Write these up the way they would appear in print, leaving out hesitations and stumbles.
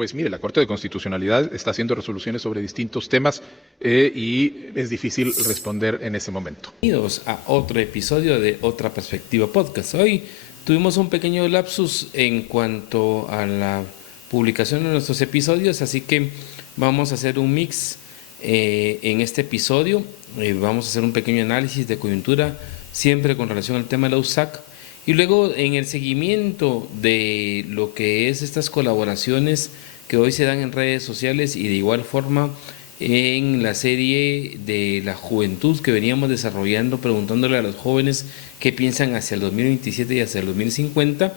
pues mire, la Corte de Constitucionalidad está haciendo resoluciones sobre distintos temas y es difícil responder en ese momento. Bienvenidos a otro episodio de Otra Perspectiva Podcast. Hoy tuvimos un pequeño lapsus en cuanto a la publicación de nuestros episodios, así que vamos a hacer un mix en este episodio. Vamos a hacer un pequeño análisis de coyuntura, siempre con relación al tema de la USAC. Y luego en el seguimiento de lo que es estas colaboraciones que hoy se dan en redes sociales y de igual forma en la serie de la juventud que veníamos desarrollando, preguntándole a los jóvenes qué piensan hacia el 2027 y hacia el 2050,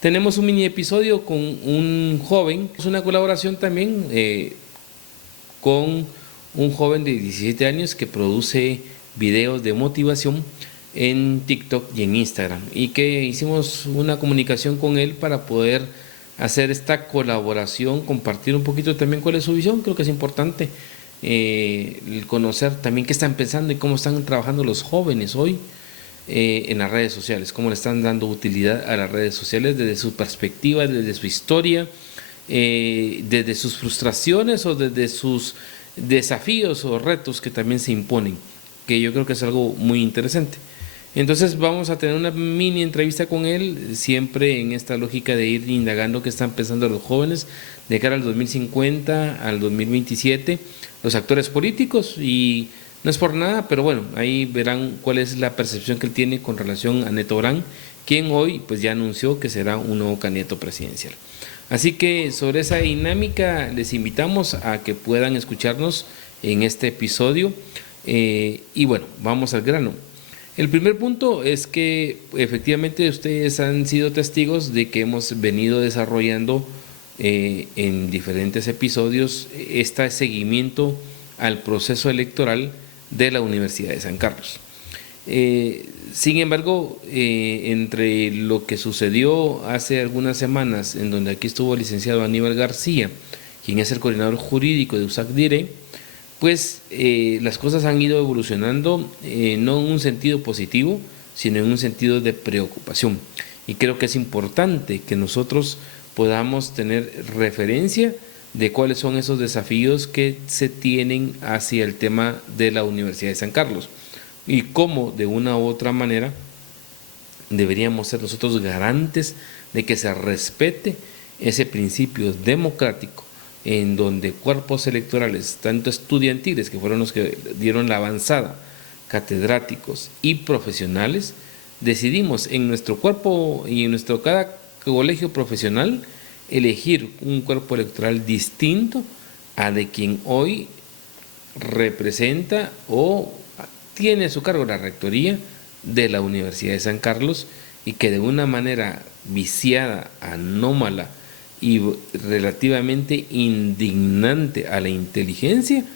tenemos un mini episodio con un joven, es una colaboración también con un joven de 17 años que produce videos de motivación en TikTok y en Instagram, y que hicimos una comunicación con él para poder hacer esta colaboración, compartir un poquito también cuál es su visión. Creo que es importante conocer también qué están pensando y cómo están trabajando los jóvenes hoy en las redes sociales, cómo le están dando utilidad a las redes sociales desde su perspectiva, desde su historia, desde sus frustraciones o desde sus desafíos o retos que también se imponen, que yo creo que es algo muy interesante. Entonces vamos a tener una mini entrevista con él, siempre en esta lógica de ir indagando qué están pensando los jóvenes de cara al 2050, al 2027, los actores políticos, y no es por nada, pero bueno, ahí verán cuál es la percepción que él tiene con relación a Neto Brand, quien hoy pues ya anunció que será un nuevo candidato presidencial. Así que sobre esa dinámica les invitamos a que puedan escucharnos en este episodio y bueno, vamos al grano. El primer punto es que efectivamente ustedes han sido testigos de que hemos venido desarrollando en diferentes episodios este seguimiento al proceso electoral de la Universidad de San Carlos. Sin embargo, entre lo que sucedió hace algunas semanas, en donde aquí estuvo el licenciado Aníbal García, quien es el coordinador jurídico de USAC Dire, pues las cosas han ido evolucionando no en un sentido positivo, sino en un sentido de preocupación. Y creo que es importante que nosotros podamos tener referencia de cuáles son esos desafíos que se tienen hacia el tema de la Universidad de San Carlos y cómo de una u otra manera deberíamos ser nosotros garantes de que se respete ese principio democrático, en donde cuerpos electorales, tanto estudiantiles, que fueron los que dieron la avanzada, catedráticos y profesionales, decidimos en nuestro cuerpo y en nuestro cada colegio profesional elegir un cuerpo electoral distinto a de quien hoy representa o tiene a su cargo la rectoría de la Universidad de San Carlos, y que de una manera viciada, anómala y relativamente indignante a la inteligencia,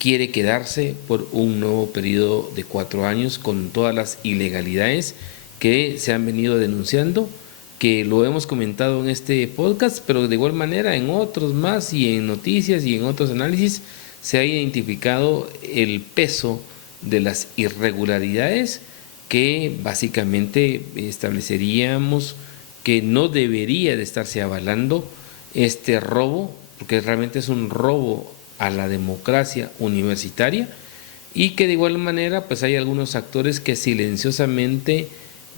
quiere quedarse por un nuevo periodo de 4 años con todas las ilegalidades que se han venido denunciando, que lo hemos comentado en este podcast, pero de igual manera en otros más y en noticias y en otros análisis se ha identificado el peso de las irregularidades que básicamente estableceríamos que no debería de estarse avalando este robo, porque realmente es un robo a la democracia universitaria, y que de igual manera pues hay algunos actores que silenciosamente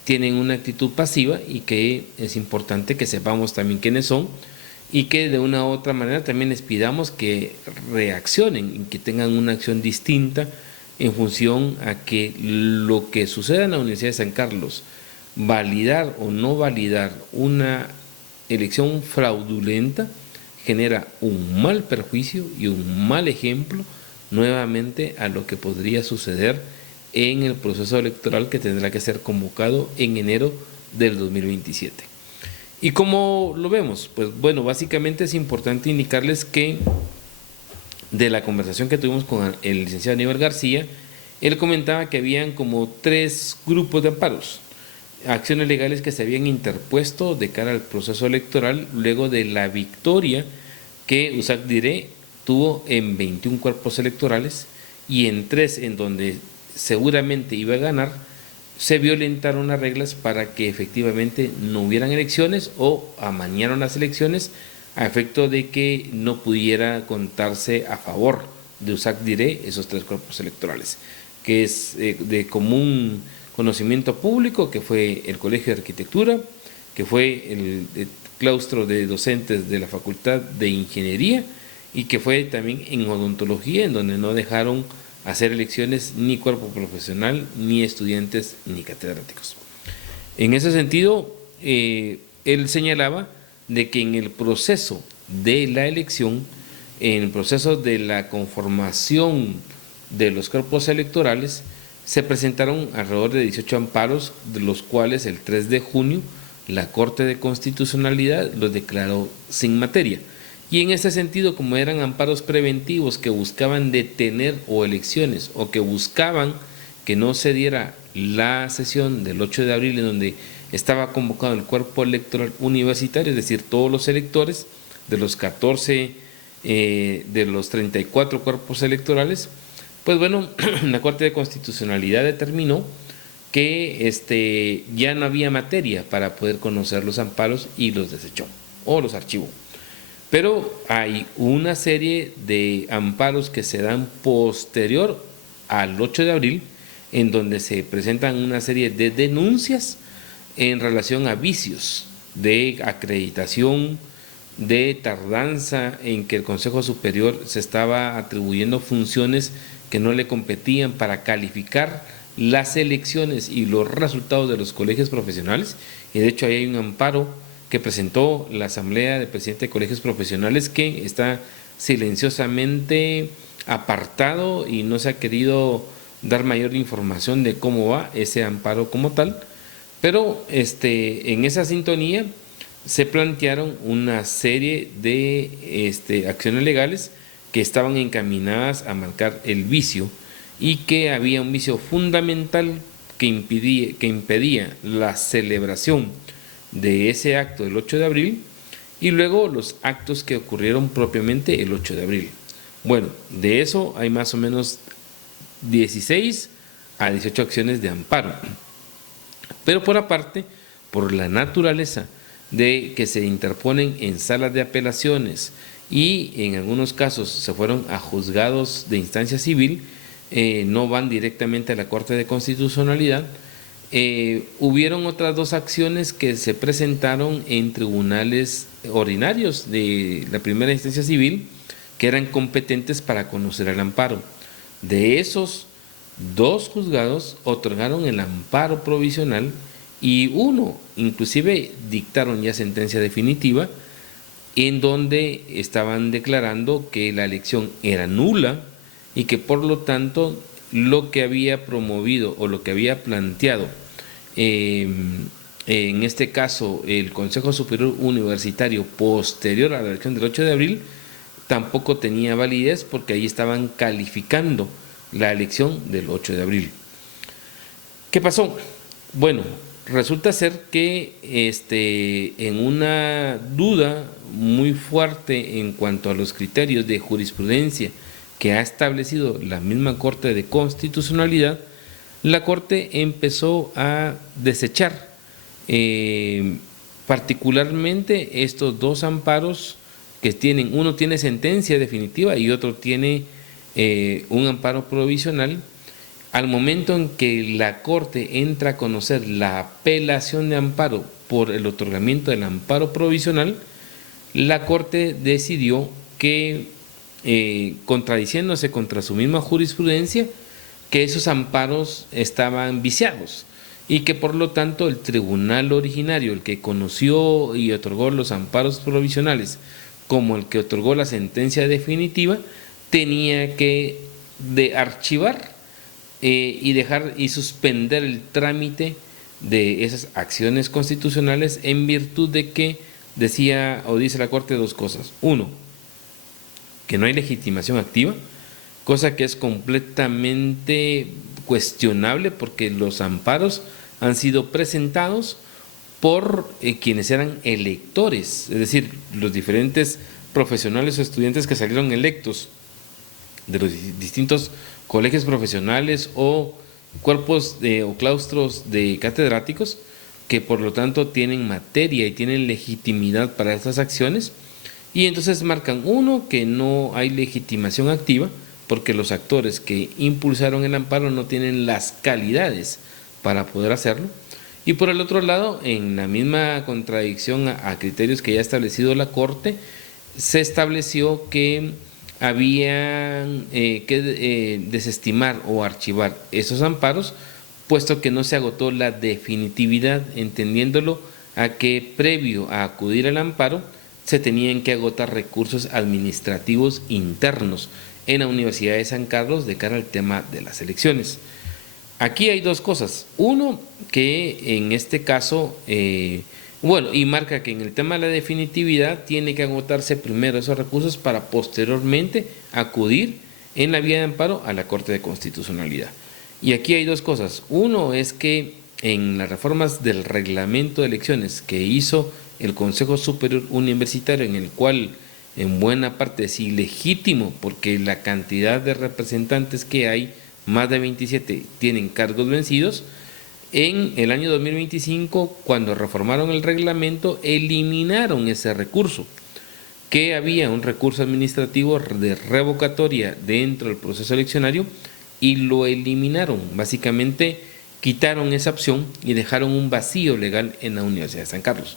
tienen una actitud pasiva y que es importante que sepamos también quiénes son, y que de una u otra manera también les pidamos que reaccionen y que tengan una acción distinta en función a que lo que suceda en la Universidad de San Carlos, validar o no validar una elección fraudulenta, genera un mal perjuicio y un mal ejemplo nuevamente a lo que podría suceder en el proceso electoral que tendrá que ser convocado en enero del 2027. ¿Y cómo lo vemos? Pues bueno, básicamente es importante indicarles que de la conversación que tuvimos con el licenciado Aníbal García, él comentaba que habían como 3 grupos de amparos, acciones legales que se habían interpuesto de cara al proceso electoral luego de la victoria que USAC Dire tuvo en 21 cuerpos electorales, y en 3 en donde seguramente iba a ganar, se violentaron las reglas para que efectivamente no hubieran elecciones o amañaron las elecciones a efecto de que no pudiera contarse a favor de USAC Diré esos 3 cuerpos electorales, que es de común conocimiento público, que fue el Colegio de Arquitectura, que fue el claustro de docentes de la Facultad de Ingeniería y que fue también en odontología, en donde no dejaron hacer elecciones ni cuerpo profesional, ni estudiantes, ni catedráticos. En ese sentido, él señalaba de que en el proceso de la elección, en el proceso de la conformación de los cuerpos electorales, se presentaron alrededor de 18 amparos, de los cuales el 3 de junio la Corte de Constitucionalidad los declaró sin materia. Y en ese sentido, como eran amparos preventivos que buscaban detener o elecciones o que buscaban que no se diera la sesión del 8 de abril en donde estaba convocado el cuerpo electoral universitario, es decir, todos los electores de los 14, de los 34 cuerpos electorales, pues bueno, la Corte de Constitucionalidad determinó que ya no había materia para poder conocer los amparos y los desechó o los archivó. Pero hay una serie de amparos que se dan posterior al 8 de abril, en donde se presentan una serie de denuncias en relación a vicios de acreditación, de tardanza en que el Consejo Superior se estaba atribuyendo funciones que no le competían para calificar las elecciones y los resultados de los colegios profesionales. Y de hecho ahí hay un amparo que presentó la Asamblea de Presidentes de Colegios Profesionales que está silenciosamente apartado y no se ha querido dar mayor información de cómo va ese amparo como tal, pero en esa sintonía se plantearon una serie de acciones legales que estaban encaminadas a marcar el vicio y que había un vicio fundamental que impedía la celebración de ese acto del 8 de abril y luego los actos que ocurrieron propiamente el 8 de abril. Bueno, de eso hay más o menos 16 a 18 acciones de amparo. Pero por aparte, por la naturaleza de que se interponen en salas de apelaciones y en algunos casos se fueron a juzgados de instancia civil, no van directamente a la Corte de Constitucionalidad. Hubieron otras 2 acciones que se presentaron en tribunales ordinarios de la primera instancia civil que eran competentes para conocer el amparo. De esos 2 juzgados otorgaron el amparo provisional y 1 inclusive dictaron ya sentencia definitiva en donde estaban declarando que la elección era nula y que por lo tanto lo que había promovido o lo que había planteado en este caso el Consejo Superior Universitario posterior a la elección del 8 de abril tampoco tenía validez porque ahí estaban calificando la elección del 8 de abril. ¿Qué pasó? Bueno, resulta ser que en una duda muy fuerte en cuanto a los criterios de jurisprudencia que ha establecido la misma Corte de Constitucionalidad, la Corte empezó a desechar particularmente estos 2 amparos que tienen, uno tiene sentencia definitiva y otro tiene un amparo provisional. Al momento en que la Corte entra a conocer la apelación de amparo por el otorgamiento del amparo provisional, la Corte decidió que, contradiciéndose contra su misma jurisprudencia, que esos amparos estaban viciados y que por lo tanto el tribunal originario, el que conoció y otorgó los amparos provisionales, como el que otorgó la sentencia definitiva, tenía que archivar y dejar y suspender el trámite de esas acciones constitucionales en virtud de que decía o dice la Corte 2 cosas. 1, que no hay legitimación activa, cosa que es completamente cuestionable porque los amparos han sido presentados por quienes eran electores, es decir, los diferentes profesionales o estudiantes que salieron electos de los distintos colegios profesionales o cuerpos o claustros de catedráticos que por lo tanto tienen materia y tienen legitimidad para estas acciones Y entonces marcan, uno, que no hay legitimación activa, porque los actores que impulsaron el amparo no tienen las calidades para poder hacerlo. Y por el otro lado, en la misma contradicción a criterios que ya ha establecido la Corte, se estableció que había que desestimar o archivar esos amparos, puesto que no se agotó la definitividad, entendiéndolo a que previo a acudir al amparo se tenían que agotar recursos administrativos internos en la Universidad de San Carlos de cara al tema de las elecciones. Aquí hay dos cosas. Uno, que en este caso, y marca que en el tema de la definitividad tiene que agotarse primero esos recursos para posteriormente acudir en la vía de amparo a la Corte de Constitucionalidad. Y aquí hay dos cosas. Uno es que en las reformas del reglamento de elecciones que hizo el Consejo Superior Universitario, en el cual en buena parte es ilegítimo porque la cantidad de representantes que hay, más de 27, tienen cargos vencidos. En el año 2025, cuando reformaron el reglamento, eliminaron ese recurso, que había un recurso administrativo de revocatoria dentro del proceso eleccionario y lo eliminaron. Básicamente quitaron esa opción y dejaron un vacío legal en la Universidad de San Carlos.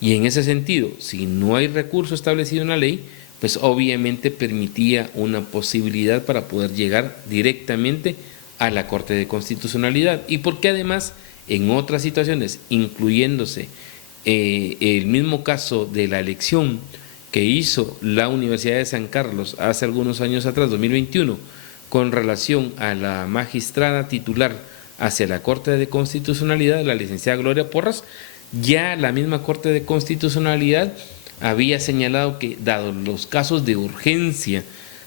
Y en ese sentido, si no hay recurso establecido en la ley, pues obviamente permitía una posibilidad para poder llegar directamente a la Corte de Constitucionalidad. Y porque además, en otras situaciones, incluyéndose el mismo caso de la elección que hizo la Universidad de San Carlos hace algunos años atrás, 2021, con relación a la magistrada titular hacia la Corte de Constitucionalidad, la licenciada Gloria Porras, ya la misma Corte de Constitucionalidad había señalado que, dado los casos de urgencia,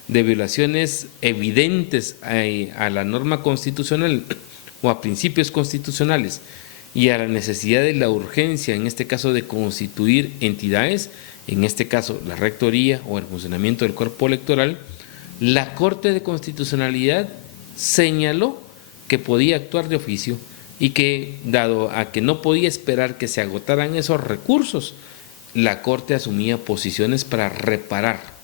de violaciones evidentes a la norma constitucional o a principios constitucionales y a la necesidad de la urgencia, en este caso de constituir entidades, en este caso la rectoría o el funcionamiento del cuerpo electoral, la Corte de Constitucionalidad señaló que podía actuar de oficio y que, dado a que no podía esperar que se agotaran esos recursos, la Corte asumía posiciones para reparar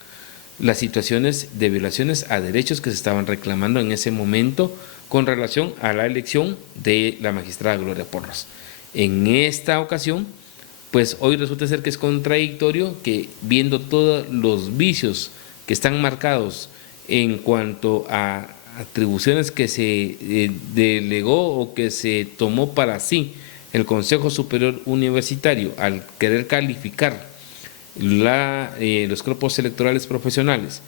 las situaciones de violaciones a derechos que se estaban reclamando en ese momento con relación a la elección de la magistrada Gloria Porras. En esta ocasión, pues hoy resulta ser que es contradictorio que, viendo todos los vicios que están marcados en cuanto a atribuciones que se delegó o que se tomó para sí el Consejo Superior Universitario al querer calificar los cuerpos electorales profesionales,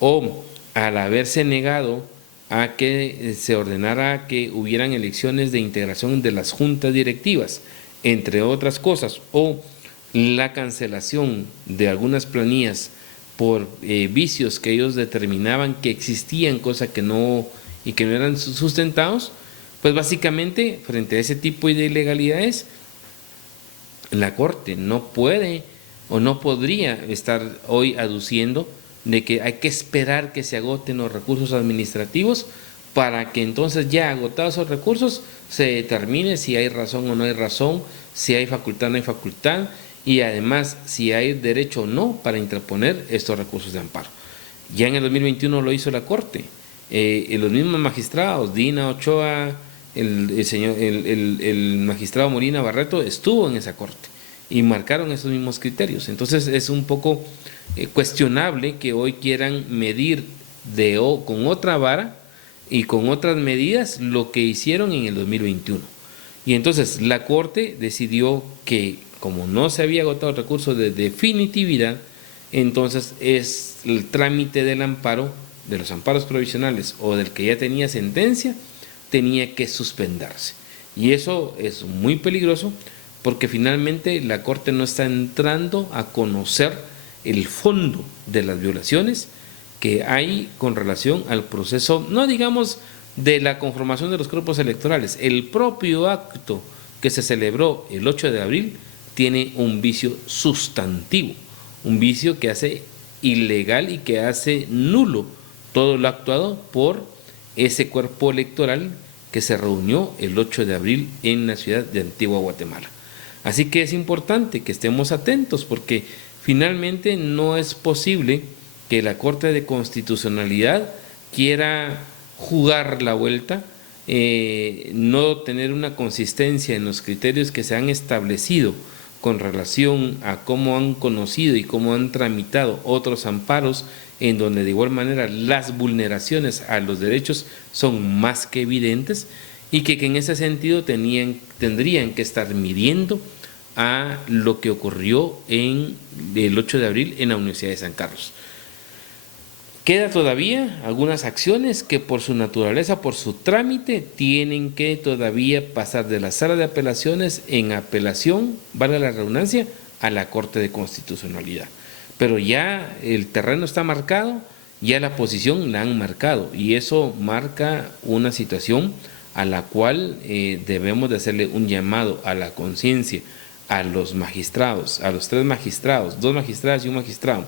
o al haberse negado a que se ordenara que hubieran elecciones de integración de las juntas directivas, entre otras cosas, o la cancelación de algunas planillas por vicios que ellos determinaban que existían, cosa que no y que no eran sustentados, pues básicamente frente a ese tipo de ilegalidades la Corte no puede o no podría estar hoy aduciendo de que hay que esperar que se agoten los recursos administrativos para que entonces, ya agotados esos recursos, se determine si hay razón o no hay razón, si hay facultad o no hay facultad, y además si hay derecho o no para interponer estos recursos de amparo. Ya en el 2021 lo hizo la Corte, los mismos magistrados, Dina Ochoa, el magistrado Molina Barreto estuvo en esa Corte y marcaron esos mismos criterios. Entonces es un poco cuestionable que hoy quieran medir con otra vara y con otras medidas lo que hicieron en el 2021. Y entonces la Corte decidió que, como no se había agotado el recurso de definitividad, entonces es el trámite del amparo, de los amparos provisionales o del que ya tenía sentencia, tenía que suspenderse. Y eso es muy peligroso porque finalmente la Corte no está entrando a conocer el fondo de las violaciones que hay con relación al proceso, no digamos de la conformación de los cuerpos electorales. El propio acto que se celebró el 8 de abril tiene un vicio sustantivo, un vicio que hace ilegal y que hace nulo todo lo actuado por ese cuerpo electoral que se reunió el 8 de abril en la ciudad de Antigua Guatemala. Así que es importante que estemos atentos porque finalmente no es posible que la Corte de Constitucionalidad quiera jugar la vuelta, no tener una consistencia en los criterios que se han establecido con relación a cómo han conocido y cómo han tramitado otros amparos, en donde de igual manera las vulneraciones a los derechos son más que evidentes, y que en ese sentido tendrían que estar midiendo a lo que ocurrió el 8 de abril en la Universidad de San Carlos. Queda todavía algunas acciones que por su naturaleza, por su trámite, tienen que todavía pasar de la sala de apelaciones en apelación, valga la redundancia, a la Corte de Constitucionalidad. Pero ya el terreno está marcado, ya la posición la han marcado, y eso marca una situación a la cual debemos de hacerle un llamado a la conciencia, a los magistrados, a los 3 magistrados, 2 magistradas y un magistrado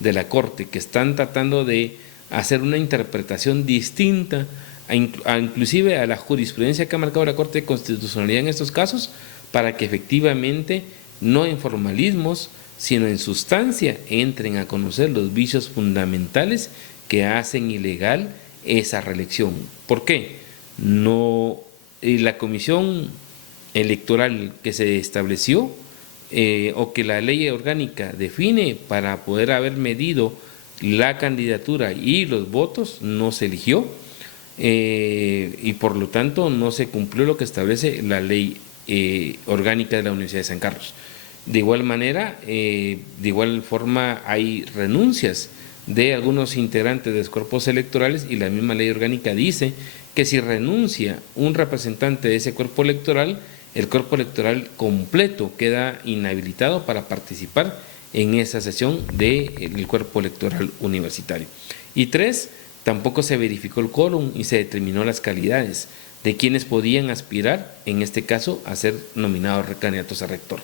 de la Corte, que están tratando de hacer una interpretación distinta inclusive a la jurisprudencia que ha marcado la Corte de Constitucionalidad en estos casos, para que efectivamente no en formalismos, sino en sustancia entren a conocer los vicios fundamentales que hacen ilegal esa reelección. ¿Por qué? No, la comisión electoral que se estableció o que la ley orgánica define para poder haber medido la candidatura y los votos no se eligió, y por lo tanto no se cumplió lo que establece la ley orgánica de la Universidad de San Carlos. De igual manera, de igual forma hay renuncias de algunos integrantes de los cuerpos electorales, y la misma ley orgánica dice que si renuncia un representante de ese cuerpo electoral, el cuerpo electoral completo queda inhabilitado para participar en esa sesión del cuerpo electoral universitario. Y 3, tampoco se verificó el quórum y se determinó las calidades de quienes podían aspirar, en este caso, a ser nominados candidatos a rector.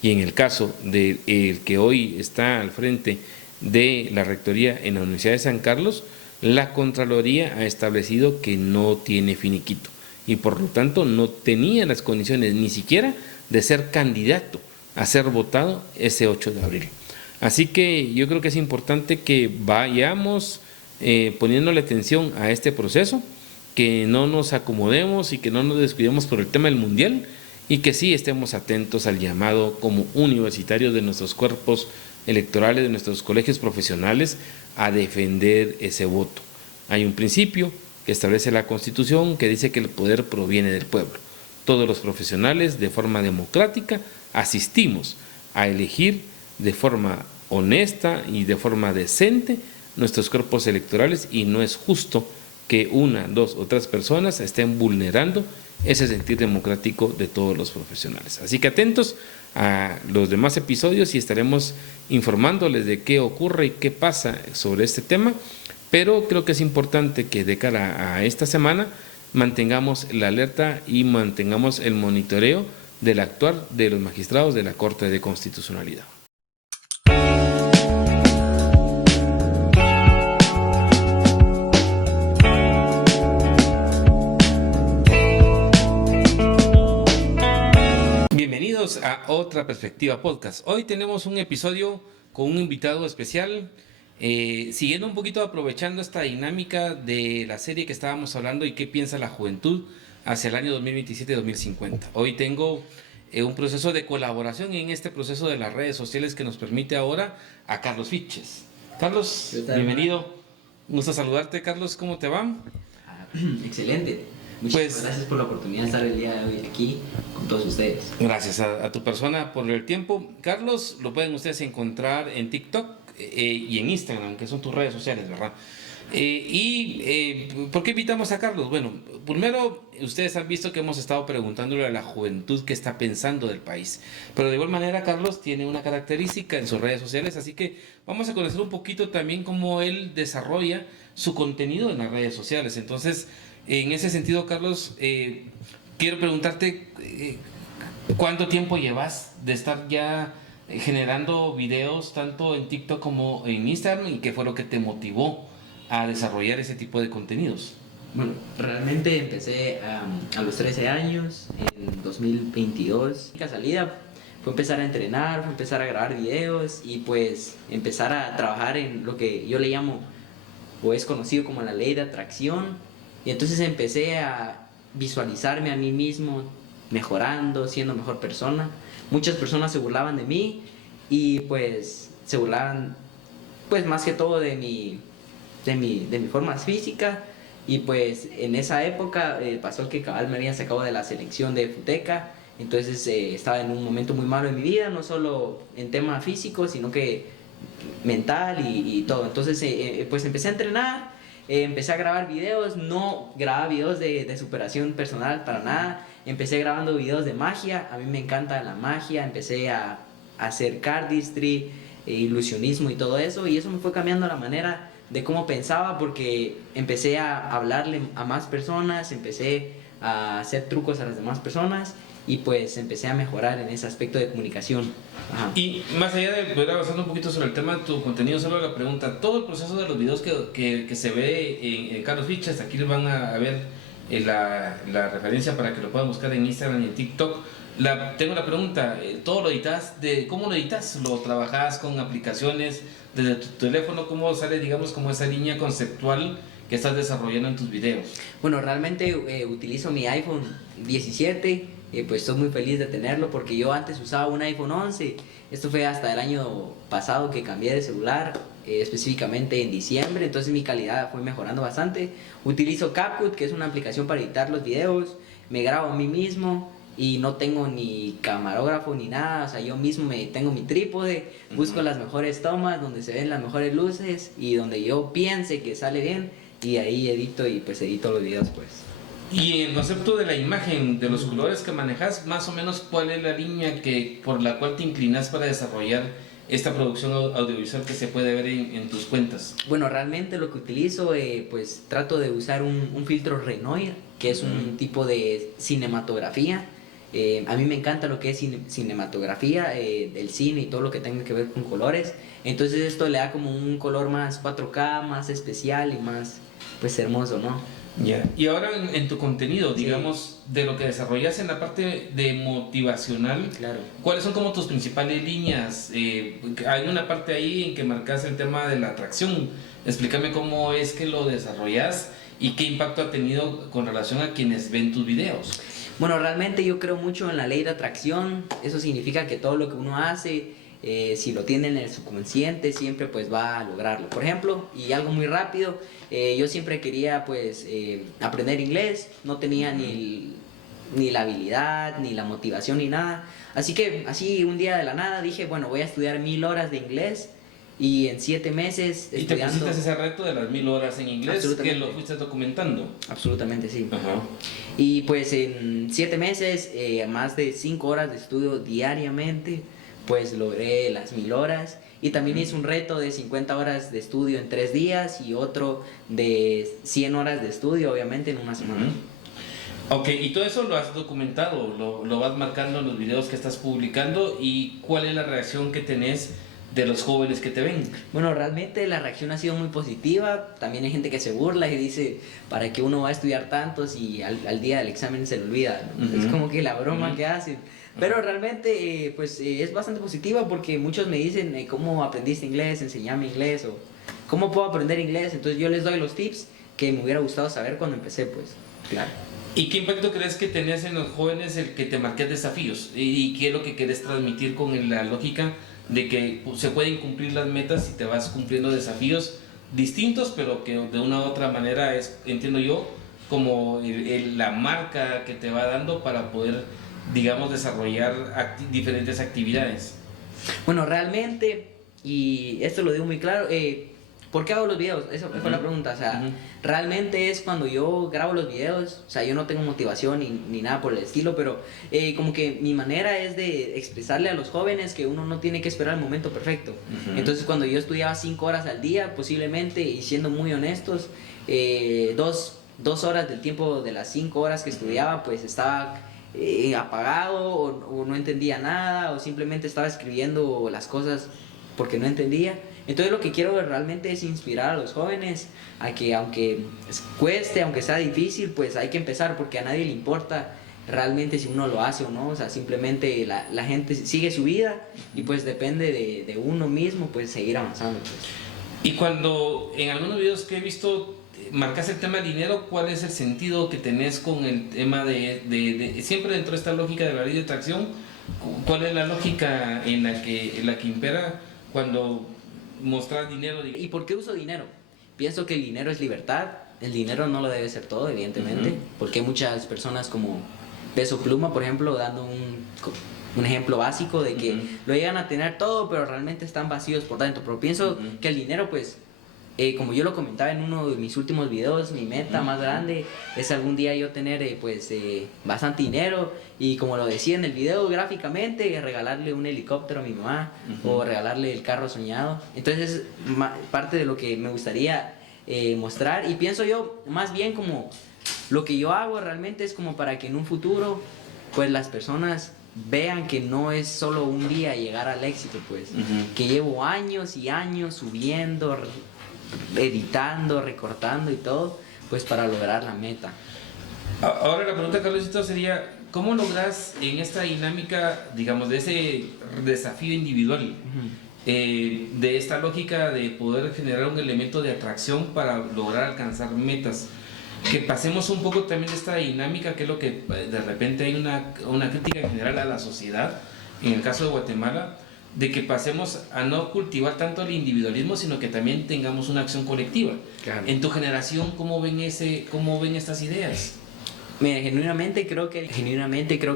Y en el caso del que hoy está al frente de la rectoría en la Universidad de San Carlos, la Contraloría ha establecido que no tiene finiquito y por lo tanto no tenía las condiciones ni siquiera de ser candidato a ser votado ese 8 de abril. Así que yo creo que es importante que vayamos poniéndole atención a este proceso, que no nos acomodemos y que no nos descuidemos por el tema del mundial, y que sí estemos atentos al llamado como universitarios de nuestros cuerpos electorales, de nuestros colegios profesionales, a defender ese voto. Hay un principio que establece la Constitución que dice que el poder proviene del pueblo. Todos los profesionales, de forma democrática, asistimos a elegir de forma honesta y de forma decente nuestros cuerpos electorales, y no es justo que 1, 2 o 3 personas estén vulnerando ese sentir democrático de todos los profesionales. Así que atentos a los demás episodios y estaremos informándoles de qué ocurre y qué pasa sobre este tema, pero creo que es importante que de cara a esta semana mantengamos la alerta y mantengamos el monitoreo del actuar de los magistrados de la Corte de Constitucionalidad. Bienvenidos a Otra Perspectiva Podcast. Hoy tenemos un episodio con un invitado especial, siguiendo un poquito, aprovechando esta dinámica de la serie que estábamos hablando y qué piensa la juventud hacia el año 2027-2050. Hoy tengo un proceso de colaboración en este proceso de las redes sociales que nos permite ahora a Carlos Fiches. Carlos, bienvenido. Un gusto saludarte, Carlos. ¿Cómo te va? Excelente. Muchas gracias por la oportunidad de estar el día de hoy aquí con todos ustedes. Gracias a tu persona por el tiempo. Carlos, lo pueden ustedes encontrar en TikTok y en Instagram, que son tus redes sociales, ¿verdad? ¿Por qué invitamos a Carlos? Bueno, primero, ustedes han visto que hemos estado preguntándole a la juventud qué está pensando del país, pero de igual manera Carlos tiene una característica en sus redes sociales, así que vamos a conocer un poquito también cómo él desarrolla su contenido en las redes sociales. Entonces, en ese sentido, Carlos, quiero preguntarte ¿cuánto tiempo llevas de estar ya generando videos tanto en TikTok como en Instagram, y qué fue lo que te motivó a desarrollar ese tipo de contenidos? Bueno, realmente empecé a los 13 años, en 2022. La salida fue empezar a entrenar, fue empezar a grabar videos y pues empezar a trabajar en lo que yo le llamo o es conocido como la ley de atracción. Y entonces empecé a visualizarme a mí mismo mejorando, siendo mejor persona. Muchas personas se burlaban de mí y pues se burlaban pues más que todo de mi forma física. Y pues en esa época pasó que cabal me habían sacado de la selección de Futeca. Entonces estaba en un momento muy malo en mi vida, no solo en tema físico, sino que mental y todo. Entonces pues empecé a entrenar, empecé a grabar videos, no grababa videos de superación personal para nada. Empecé grabando videos de magia, a mí me encanta la magia, empecé a hacer cardistry, ilusionismo y todo eso. Y eso me fue cambiando la manera de cómo pensaba, porque empecé a hablarle a más personas, empecé a hacer trucos a las demás personas y pues empecé a mejorar en ese aspecto de comunicación. Ajá. Y más allá de poder avanzar un poquito sobre el tema de tu contenido, solo la pregunta, todo el proceso de los videos que se ve en Carlos Fichas, aquí van a ver la referencia para que lo puedan buscar en Instagram y en TikTok. Tengo la pregunta, ¿todo lo editas? ¿Cómo lo editas? ¿Lo trabajas con aplicaciones desde tu teléfono? ¿Cómo sale, digamos, como esa línea conceptual que estás desarrollando en tus videos? Bueno, realmente utilizo mi iPhone 17, pues estoy muy feliz de tenerlo porque yo antes usaba un iPhone 11. Esto fue hasta el año pasado que cambié de celular, específicamente en diciembre, entonces mi calidad fue mejorando bastante. Utilizo CapCut, que es una aplicación para editar los videos, me grabo a mí mismo y no tengo ni camarógrafo ni nada, o sea, yo mismo tengo mi trípode, busco las mejores tomas donde se ven las mejores luces y donde yo piense que sale bien, y ahí edito y pues edito los videos pues. Y el concepto de la imagen, de los colores que manejas, más o menos, ¿cuál es la línea por la cual te inclinas para desarrollar esta producción audiovisual que se puede ver en tus cuentas? Bueno, realmente lo que utilizo, pues trato de usar un filtro Renoir, que es un tipo de cinematografía. A mí me encanta lo que es cinematografía, el cine y todo lo que tenga que ver con colores. Entonces esto le da como un color más 4K, más especial y más pues hermoso, ¿no? Yeah. Y ahora en tu contenido, digamos, de lo que desarrollas en la parte de motivacional, claro, ¿cuáles son como tus principales líneas? Hay una parte ahí en que marcas el tema de la atracción. Explícame cómo es que lo desarrollas y qué impacto ha tenido con relación a quienes ven tus videos. Bueno, realmente yo creo mucho en la ley de atracción. Eso significa que todo lo que uno hace, si lo tiene en el subconsciente, siempre pues va a lograrlo. Por ejemplo, y algo muy rápido, yo siempre quería pues aprender inglés, no tenía ni la habilidad, ni la motivación, ni nada. Así que así un día de la nada dije, bueno, voy a estudiar 1000 horas de inglés. Y en 7 meses ¿Y te pusiste ese reto de las 1000 horas en inglés que lo fuiste documentando? Absolutamente, sí. Ajá. Y pues en 7 meses, más de 5 horas de estudio diariamente, pues logré las 1000 horas. Y también hice un reto de 50 horas de estudio en 3 días y otro de 100 horas de estudio, obviamente, en una semana. Ok, y todo eso lo has documentado, lo vas marcando en los videos que estás publicando. ¿Y cuál es la reacción que tenés de los jóvenes que te ven? Bueno, realmente la reacción ha sido muy positiva. También hay gente que se burla y dice, ¿para qué uno va a estudiar tanto si al día del examen se le olvida? Es como que la broma que hacen. Pero realmente pues es bastante positiva porque muchos me dicen, ¿cómo aprendiste inglés? Enséñame inglés, o ¿cómo puedo aprender inglés? Entonces yo les doy los tips que me hubiera gustado saber cuando empecé, pues, claro. ¿Y qué impacto crees que tenés en los jóvenes el que te marques desafíos? ¿Y qué es lo que querés transmitir con la lógica de que se pueden cumplir las metas si te vas cumpliendo desafíos distintos, pero que de una u otra manera es, entiendo yo, como la marca que te va dando para poder, digamos, desarrollar diferentes actividades? Bueno, realmente, y esto lo digo muy claro, ¿por qué hago los videos? Esa fue la pregunta. O sea, realmente es cuando yo grabo los videos, o sea, yo no tengo motivación ni nada por el estilo, pero como que mi manera es de expresarle a los jóvenes que uno no tiene que esperar el momento perfecto. Entonces, cuando yo estudiaba 5 horas al día, posiblemente, y siendo muy honestos, 2 horas del tiempo de las 5 horas que estudiaba, pues estaba apagado o no entendía nada, o simplemente estaba escribiendo las cosas porque no entendía. Entonces lo que quiero realmente es inspirar a los jóvenes a que aunque cueste, aunque sea difícil, pues hay que empezar, porque a nadie le importa realmente si uno lo hace o no, o sea, simplemente la gente sigue su vida y pues depende de uno mismo, pues seguir avanzando. Pues. Y cuando en algunos videos que he visto marcas el tema del dinero, ¿cuál es el sentido que tenés con el tema de siempre dentro de esta lógica de la ley de atracción? ¿Cuál es la lógica en la que impera cuando mostrar dinero? ¿Y por qué uso dinero? Pienso que el dinero es libertad. El dinero no lo debe ser todo, evidentemente, porque hay muchas personas como Peso Pluma, por ejemplo, dando un ejemplo básico de que lo llegan a tener todo, pero realmente están vacíos por dentro. Pero pienso que el dinero, pues, como yo lo comentaba en uno de mis últimos videos, mi meta más grande es algún día yo tener bastante dinero y, como lo decía en el video gráficamente, regalarle un helicóptero a mi mamá o regalarle el carro soñado. Entonces es parte de lo que me gustaría mostrar, y pienso yo más bien como lo que yo hago realmente es como para que en un futuro pues las personas vean que no es solo un día llegar al éxito, pues que llevo años y años subiendo, editando, recortando y todo, pues para lograr la meta. Ahora la pregunta, Carlosito, sería ¿cómo logras en esta dinámica, digamos, de ese desafío individual, de esta lógica de poder generar un elemento de atracción para lograr alcanzar metas? Que pasemos un poco también de esta dinámica, que es lo que de repente hay una crítica en general a la sociedad, en el caso de Guatemala, de que pasemos a no cultivar tanto el individualismo, sino que también tengamos una acción colectiva. Claro. En tu generación, ¿cómo ven estas ideas? Mira, genuinamente creo que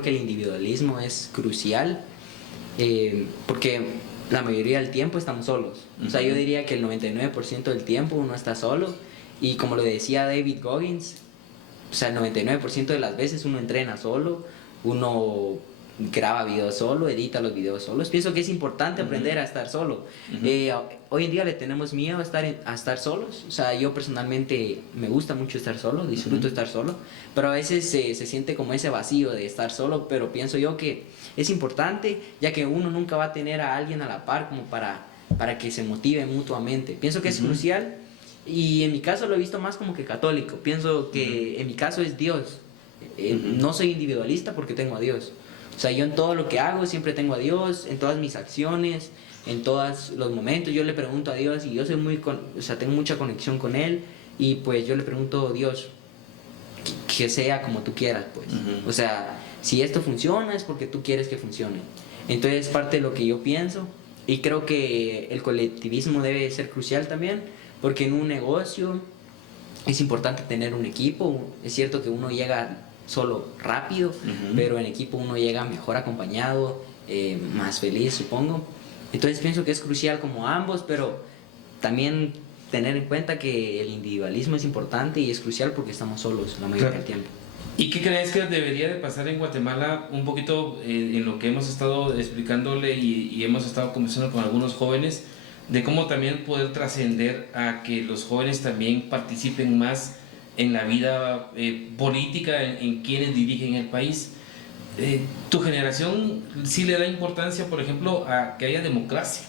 el individualismo es crucial, porque la mayoría del tiempo estamos solos. O sea, yo diría que el 99% del tiempo uno está solo, y como lo decía David Goggins, o sea, el 99% de las veces uno entrena solo, uno graba videos solo, edita los videos solos. Pienso que es importante aprender a estar solo. Hoy en día le tenemos miedo a estar solos. O sea, yo personalmente me gusta mucho estar solo, disfruto estar solo, pero a veces se siente como ese vacío de estar solo. Pero pienso yo que es importante, ya que uno nunca va a tener a alguien a la par como para que se motive mutuamente. Pienso que es crucial, y en mi caso lo he visto más como que católico. Pienso que en mi caso es Dios. No soy individualista porque tengo a Dios. O sea, yo en todo lo que hago siempre tengo a Dios, en todas mis acciones, en todos los momentos yo le pregunto a Dios, y yo soy tengo mucha conexión con Él, y pues yo le pregunto: Dios, que sea como tú quieras, pues. O sea, si esto funciona es porque tú quieres que funcione. Entonces es parte de lo que yo pienso, y creo que el colectivismo debe ser crucial también, porque en un negocio es importante tener un equipo. Es cierto que uno llega solo rápido, pero en equipo uno llega mejor acompañado, más feliz, supongo. Entonces pienso que es crucial como ambos, pero también tener en cuenta que el individualismo es importante y es crucial porque estamos solos la mayoría del tiempo. ¿Y qué crees que debería de pasar en Guatemala un poquito en lo que hemos estado explicándole y hemos estado conversando con algunos jóvenes, de cómo también poder trascender a que los jóvenes también participen más en la vida política, en quienes dirigen el país? ¿Tu generación sí le da importancia, por ejemplo, a que haya democracia,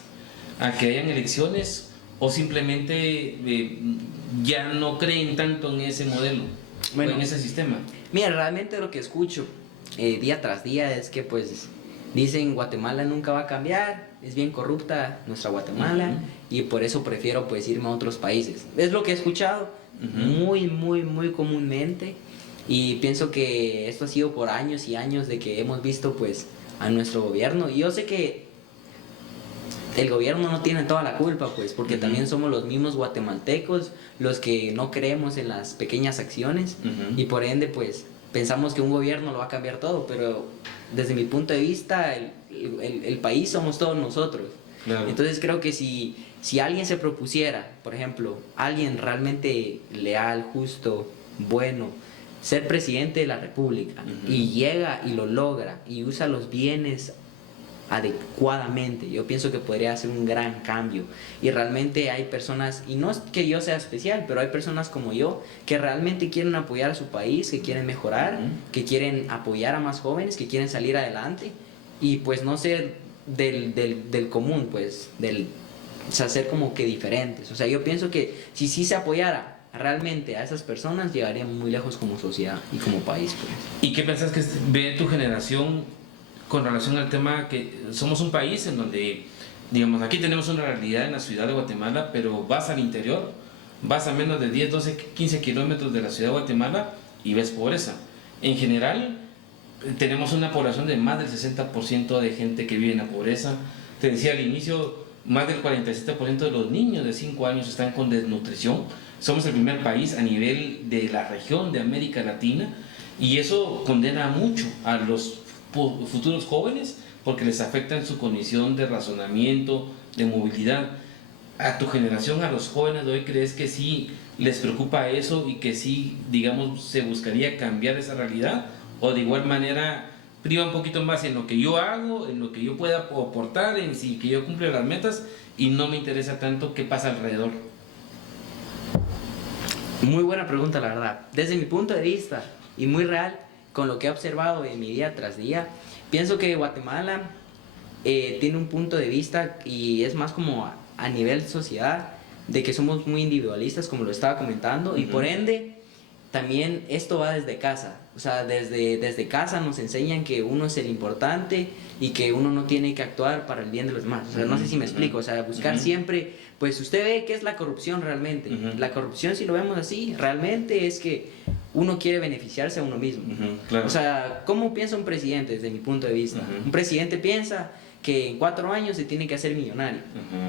a que hayan elecciones, o simplemente ya no creen tanto en ese modelo, o en ese sistema? Mira, realmente lo que escucho día tras día es que pues dicen: Guatemala nunca va a cambiar, es bien corrupta nuestra Guatemala, y por eso prefiero pues irme a otros países. Es lo que he escuchado muy comúnmente, y pienso que esto ha sido por años y años de que hemos visto pues a nuestro gobierno. Y yo sé que el gobierno no tiene toda la culpa, pues, porque también somos los mismos guatemaltecos los que no creemos en las pequeñas acciones, y por ende pues pensamos que un gobierno lo va a cambiar todo, pero desde mi punto de vista el país somos todos nosotros. Claro. Entonces creo que si alguien se propusiera, por ejemplo, alguien realmente leal, justo, bueno, ser presidente de la República, y llega y lo logra y usa los bienes adecuadamente, yo pienso que podría hacer un gran cambio. Y realmente hay personas, y no es que yo sea especial, pero hay personas como yo que realmente quieren apoyar a su país, que quieren mejorar, que quieren apoyar a más jóvenes, que quieren salir adelante, y pues no ser del común, pues o sea, ser como que diferentes. O sea, yo pienso que si sí se apoyara realmente a esas personas, llegaríamos muy lejos como sociedad y como país, pues. ¿Y qué pensás que ve tu generación con relación al tema que somos un país en donde, digamos, aquí tenemos una realidad en la ciudad de Guatemala, pero vas al interior, vas a menos de 10, 12, 15 kilómetros de la ciudad de Guatemala y ves pobreza? En general, tenemos una población de más del 60% de gente que vive en la pobreza. Te decía al inicio, más del 47% de los niños de 5 años están con desnutrición. Somos el primer país a nivel de la región de América Latina, y eso condena mucho a los futuros jóvenes porque les afecta en su condición de razonamiento, de movilidad. A tu generación, a los jóvenes de hoy, ¿crees que sí les preocupa eso y que sí, digamos, se buscaría cambiar esa realidad? ¿O de igual manera priva un poquito más en lo que yo hago, en lo que yo pueda aportar, en si que yo cumplo las metas, y no me interesa tanto qué pasa alrededor? Muy buena pregunta, la verdad. Desde mi punto de vista y muy real, con lo que he observado en mi día tras día, pienso que Guatemala tiene un punto de vista y es más como a nivel sociedad, de que somos muy individualistas, como lo estaba comentando, y por ende también esto va desde casa. O sea, desde casa nos enseñan que uno es el importante y que uno no tiene que actuar para el bien de los demás. O sea, no sé si me explico. O sea, buscar siempre, pues usted ve qué es la corrupción realmente. La corrupción, si lo vemos así, realmente es que uno quiere beneficiarse a uno mismo. Claro. O sea, ¿cómo piensa un presidente desde mi punto de vista? Un presidente piensa que en 4 años se tiene que hacer millonario,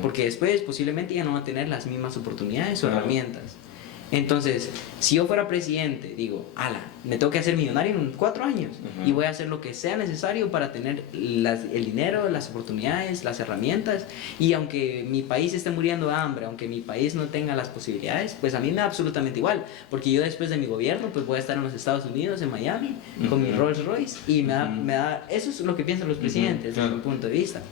porque después posiblemente ya no va a tener las mismas oportunidades o herramientas. Entonces, si yo fuera presidente, digo, me tengo que hacer millonario en 4 años y voy a hacer lo que sea necesario para tener el dinero, las oportunidades, las herramientas, y aunque mi país esté muriendo de hambre, aunque mi país no tenga las posibilidades, pues a mí me da absolutamente igual, porque yo después de mi gobierno pues voy a estar en los Estados Unidos, en Miami, con mi Rolls Royce, y me da, eso es lo que piensan los presidentes desde mi punto de vista.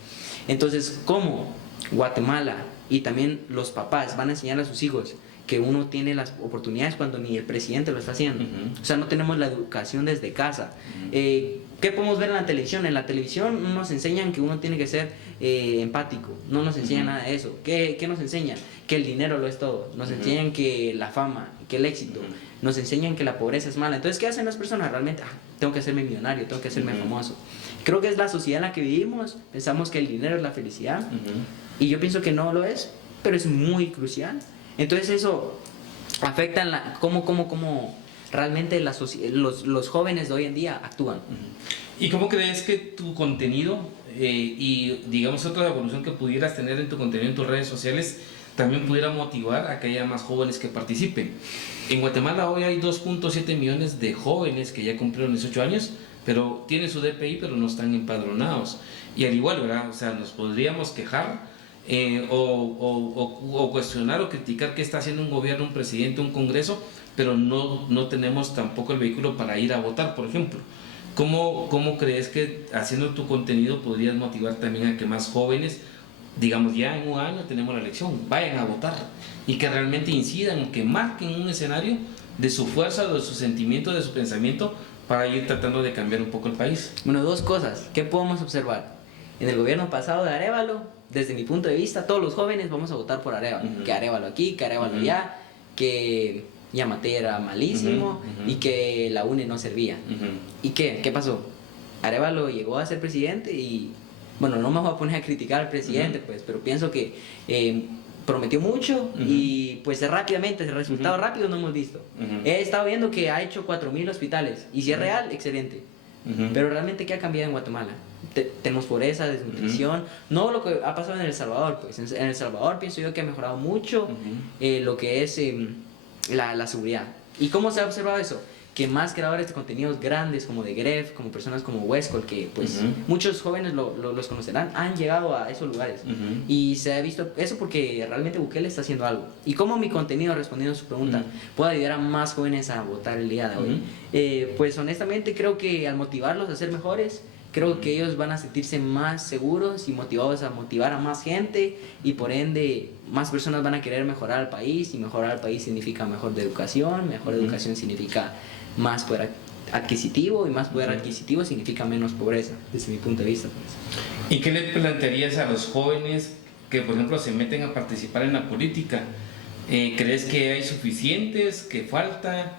Entonces, ¿cómo Guatemala y también los papás van a enseñar a sus hijos que uno tiene las oportunidades cuando ni el presidente lo está haciendo? O sea, no tenemos la educación desde casa. ¿Qué podemos ver en la televisión? En la televisión nos enseñan que uno tiene que ser empático, no nos enseñan nada de eso. ¿Qué nos enseñan? Que el dinero lo es todo. Nos enseñan que la fama, que el éxito, nos enseñan que la pobreza es mala. Entonces, ¿qué hacen las personas? Realmente, tengo que hacerme millonario, tengo que hacerme famoso. Creo que es la sociedad en la que vivimos, pensamos que el dinero es la felicidad, y yo pienso que no lo es, pero es muy crucial. Entonces eso afecta en cómo realmente los jóvenes de hoy en día actúan. ¿Y cómo crees que tu contenido y digamos otra evolución que pudieras tener en tu contenido en tus redes sociales también pudiera motivar a que haya más jóvenes que participen? En Guatemala hoy hay 2.7 millones de jóvenes que ya cumplieron 18 años, pero tienen su DPI pero no están empadronados. Y al igual, ¿verdad? O sea, nos podríamos quejar o cuestionar o criticar qué está haciendo un gobierno, un presidente, un congreso, pero no tenemos tampoco el vehículo para ir a votar, por ejemplo. ¿Cómo crees que haciendo tu contenido podrías motivar también a que más jóvenes, digamos ya en un año tenemos la elección, vayan a votar y que realmente incidan, que marquen un escenario de su fuerza, de su sentimiento, de su pensamiento, para ir tratando de cambiar un poco el país? Bueno, 2 cosas. ¿Qué podemos observar? En el gobierno pasado de Arévalo, desde mi punto de vista, todos los jóvenes vamos a votar por Arévalo. Que Arévalo aquí, que Arévalo allá, que Yamatei era malísimo y que la UNE no servía. ¿Y qué pasó? Arévalo llegó a ser presidente y, bueno, no me voy a poner a criticar al presidente, pues, pero pienso que prometió mucho y pues rápidamente, el resultado rápido no hemos visto. He estado viendo que ha hecho 4,000 hospitales y si es real, excelente. Pero realmente, ¿qué ha cambiado en Guatemala? Tenemos pobreza, desnutrición, no lo que ha pasado en El Salvador. Pues en El Salvador pienso yo que ha mejorado mucho lo que es la seguridad. ¿Y cómo se ha observado eso? Que más creadores de contenidos grandes como de Gref, como personas como Westcol, que pues muchos jóvenes los conocerán, han llegado a esos lugares. Y se ha visto eso porque realmente Bukele está haciendo algo. Y cómo mi contenido, respondiendo a su pregunta, puede ayudar a más jóvenes a votar el día de hoy. Pues honestamente creo que al motivarlos a ser mejores, creo que ellos van a sentirse más seguros y motivados a motivar a más gente, y por ende más personas van a querer mejorar al país, y mejorar al país significa mejor educación, mejor educación significa más poder adquisitivo, y más poder adquisitivo significa menos pobreza, desde mi punto de vista, pues. ¿Y qué le plantearías a los jóvenes que, por ejemplo, se meten a participar en la política? ¿Crees que hay suficientes, que falta?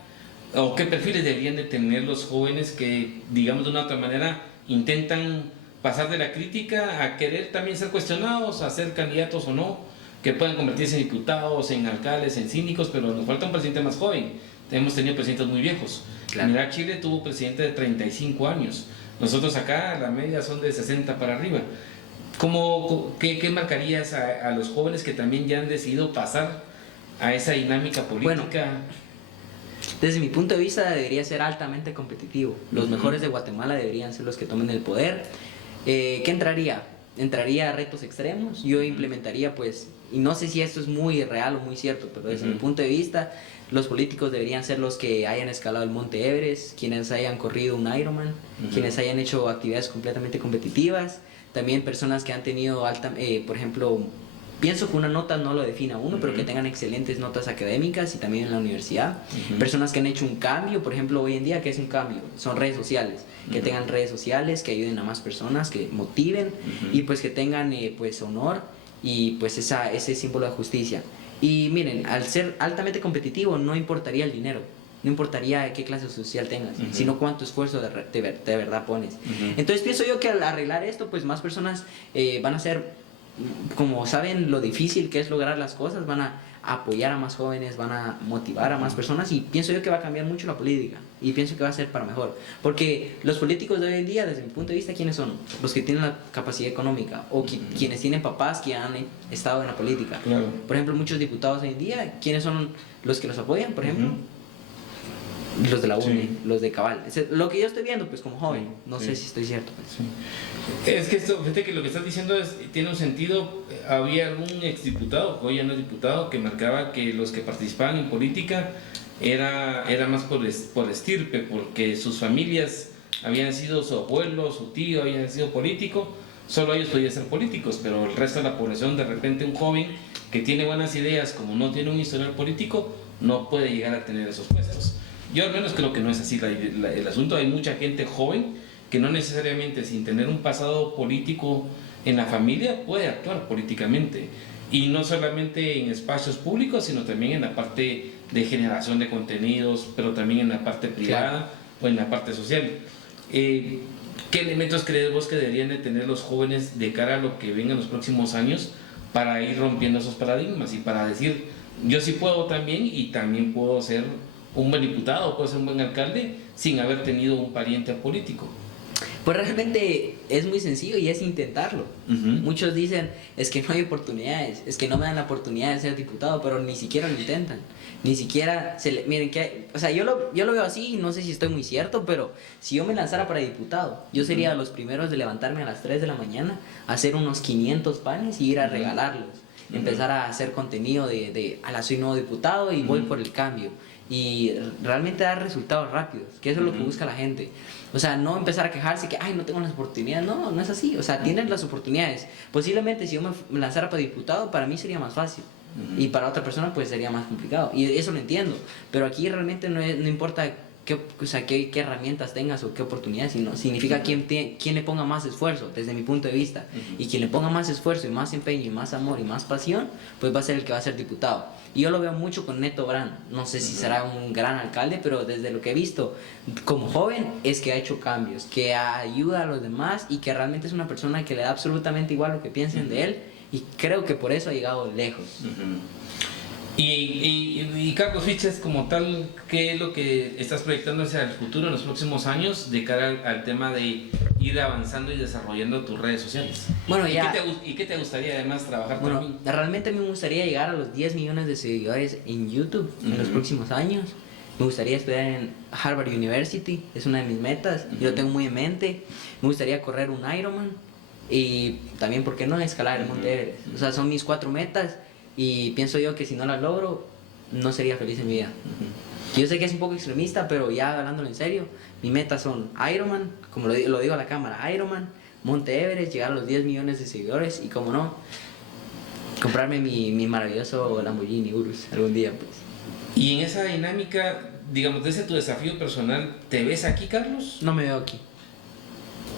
¿O qué perfiles deberían de tener los jóvenes que, digamos de una otra manera, intentan pasar de la crítica a querer también ser cuestionados, a ser candidatos o no, que puedan convertirse en diputados, en alcaldes, en síndicos, pero nos falta un presidente más joven? Hemos tenido presidentes muy viejos. Claro. Mira, Chile tuvo presidente de 35 años. Nosotros acá, la media son de 60 para arriba. ¿Qué marcarías a los jóvenes que también ya han decidido pasar a esa dinámica política? Bueno, desde mi punto de vista debería ser altamente competitivo. Los mejores de Guatemala deberían ser los que tomen el poder. ¿Qué entraría? Entraría a retos extremos. Yo implementaría, pues, y no sé si esto es muy real o muy cierto, pero desde mi punto de vista, los políticos deberían ser los que hayan escalado el Monte Everest, quienes hayan corrido un Ironman, quienes hayan hecho actividades completamente competitivas. También personas que han tenido por ejemplo, pienso que una nota no lo define a uno, pero que tengan excelentes notas académicas y también en la universidad. Personas que han hecho un cambio, por ejemplo, hoy en día, ¿qué es un cambio? Son redes sociales. Que tengan redes sociales, que ayuden a más personas, que motiven y pues que tengan pues honor y pues ese símbolo de justicia. Y miren, al ser altamente competitivo no importaría el dinero. No importaría qué clase social tengas, sino cuánto esfuerzo de verdad pones. Entonces pienso yo que al arreglar esto, pues más personas van a ser, como saben lo difícil que es lograr las cosas, van a apoyar a más jóvenes, van a motivar a más personas, y pienso yo que va a cambiar mucho la política, y pienso que va a ser para mejor. Porque los políticos de hoy en día, desde mi punto de vista, ¿quiénes son? Los que tienen la capacidad económica, o quienes tienen papás que han estado en la política. Claro. Por ejemplo, muchos diputados hoy en día, ¿quiénes son los que los apoyan? Por ejemplo, los de la UNE, los de Cabal. Lo que yo estoy viendo, pues como joven, no sé si estoy cierto. Pues. Es que fíjate que lo que estás diciendo tiene un sentido. Había algún exdiputado, hoy ya no es diputado, que marcaba que los que participaban en política era más por estirpe, porque sus familias habían sido, su abuelo, su tío habían sido político, solo ellos podían ser políticos, pero el resto de la población, de repente un joven que tiene buenas ideas, como no tiene un historial político, no puede llegar a tener esos puestos. Yo al menos creo que no es así el asunto. Hay mucha gente joven que no necesariamente sin tener un pasado político en la familia puede actuar políticamente, y no solamente en espacios públicos, sino también en la parte de generación de contenidos, pero también en la parte privada o en la parte social. ¿Qué elementos crees vos que deberían de tener los jóvenes de cara a lo que venga en los próximos años para ir rompiendo esos paradigmas y para decir, yo sí puedo también, y también puedo ser un buen diputado, puedo ser un buen alcalde sin haber tenido un pariente político? Pues realmente es muy sencillo, y es intentarlo. Muchos dicen, es que no hay oportunidades, es que no me dan la oportunidad de ser diputado, pero ni siquiera lo intentan. Ni siquiera miren que, o sea, yo lo veo así, y no sé si estoy muy cierto, pero si yo me lanzara para diputado, yo sería de los primeros de levantarme a las 3 de la mañana, hacer unos 500 panes y ir a regalarlos. Empezar a hacer contenido soy nuevo diputado y voy por el cambio. Y realmente dar resultados rápidos, que eso es lo que busca la gente. O sea, no empezar a quejarse que, ay, no tengo las oportunidades. No, no es así. O sea, tienes las oportunidades. Posiblemente si yo me lanzara para diputado, para mí sería más fácil. Y para otra persona, pues sería más complicado. Y eso lo entiendo. Pero aquí realmente no importa qué herramientas tengas o qué oportunidades, sino significa quién le ponga más esfuerzo, desde mi punto de vista. Y quien le ponga más esfuerzo y más empeño y más amor y más pasión, pues va a ser el que va a ser diputado. Y yo lo veo mucho con Neto Brand. No sé si será un gran alcalde, pero desde lo que he visto como joven es que ha hecho cambios, que ayuda a los demás, y que realmente es una persona que le da absolutamente igual lo que piensen de él, y creo que por eso ha llegado lejos. Y Carlos Fiches, como tal, ¿qué es lo que estás proyectando hacia el futuro en los próximos años de cara al tema de ir avanzando y desarrollando tus redes sociales? Bueno, ¿Y qué te gustaría además trabajar bueno, también? Realmente a mí me gustaría llegar a los 10 millones de seguidores en YouTube en los próximos años. Me gustaría estudiar en Harvard University, es una de mis metas, yo lo tengo muy en mente. Me gustaría correr un Ironman, y también, ¿por qué no?, escalar el Monte Everest. O sea, son mis 4 metas, y pienso yo que si no las logro, no sería feliz en mi vida. Yo sé que es un poco extremista, pero ya hablándolo en serio, mis metas son Ironman, como lo digo a la cámara, Ironman, Monte Everest, llegar a los 10 millones de seguidores, y como no, comprarme mi maravilloso Lamborghini Urus algún día, pues. Y en esa dinámica, digamos, de ese tu desafío personal, ¿te ves aquí, Carlos? No me veo aquí.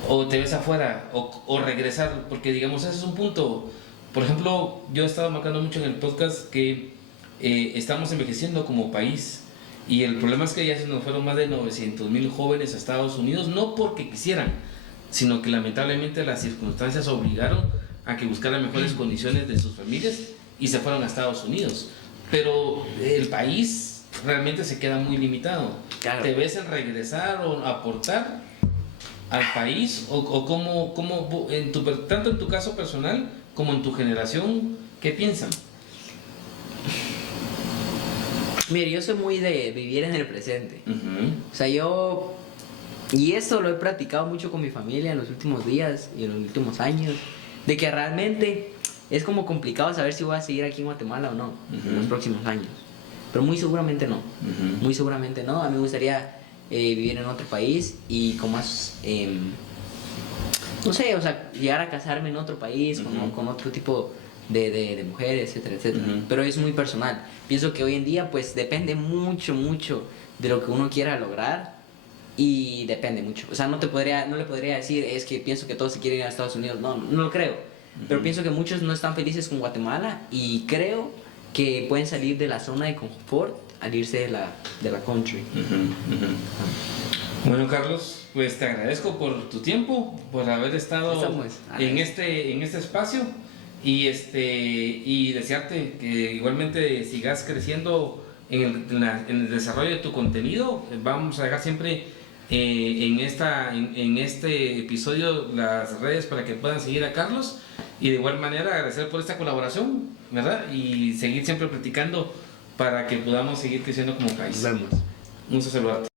¿O te ves afuera? ¿O regresar? Porque, digamos, ese es un punto. Por ejemplo, yo he estado marcando mucho en el podcast que estamos envejeciendo como país. Y el problema es que ya se nos fueron más de 900,000 jóvenes a Estados Unidos, no porque quisieran, sino que lamentablemente las circunstancias obligaron a que buscaran mejores condiciones de sus familias y se fueron a Estados Unidos. Pero el país realmente se queda muy limitado. Claro. ¿Te ves en regresar o aportar al país? ¿O cómo tanto en tu caso personal como en tu generación, qué piensan? Mira, yo soy muy de vivir en el presente. O sea, y eso lo he practicado mucho con mi familia en los últimos días y en los últimos años, de que realmente es como complicado saber si voy a seguir aquí en Guatemala o no en los próximos años. Pero muy seguramente no. Muy seguramente no. A mí me gustaría vivir en otro país y con más... no sé, o sea, llegar a casarme en otro país, con otro tipo de mujeres, etcétera, etcétera. Pero es muy personal. Pienso que hoy en día pues depende mucho de lo que uno quiera lograr y depende mucho. O sea, no le podría decir es que pienso que todos se quieren ir a Estados Unidos. No lo creo. Pero pienso que muchos no están felices con Guatemala y creo que pueden salir de la zona de confort al irse de la country. Bueno, Carlos, pues te agradezco por tu tiempo, por haber estado en este espacio y desearte que igualmente sigas creciendo en el desarrollo de tu contenido. Vamos a dejar siempre en este episodio las redes para que puedan seguir a Carlos y de igual manera agradecer por esta colaboración, ¿verdad? Y seguir siempre platicando para que podamos seguir creciendo como país. Nos vemos. Un gusto saludarte.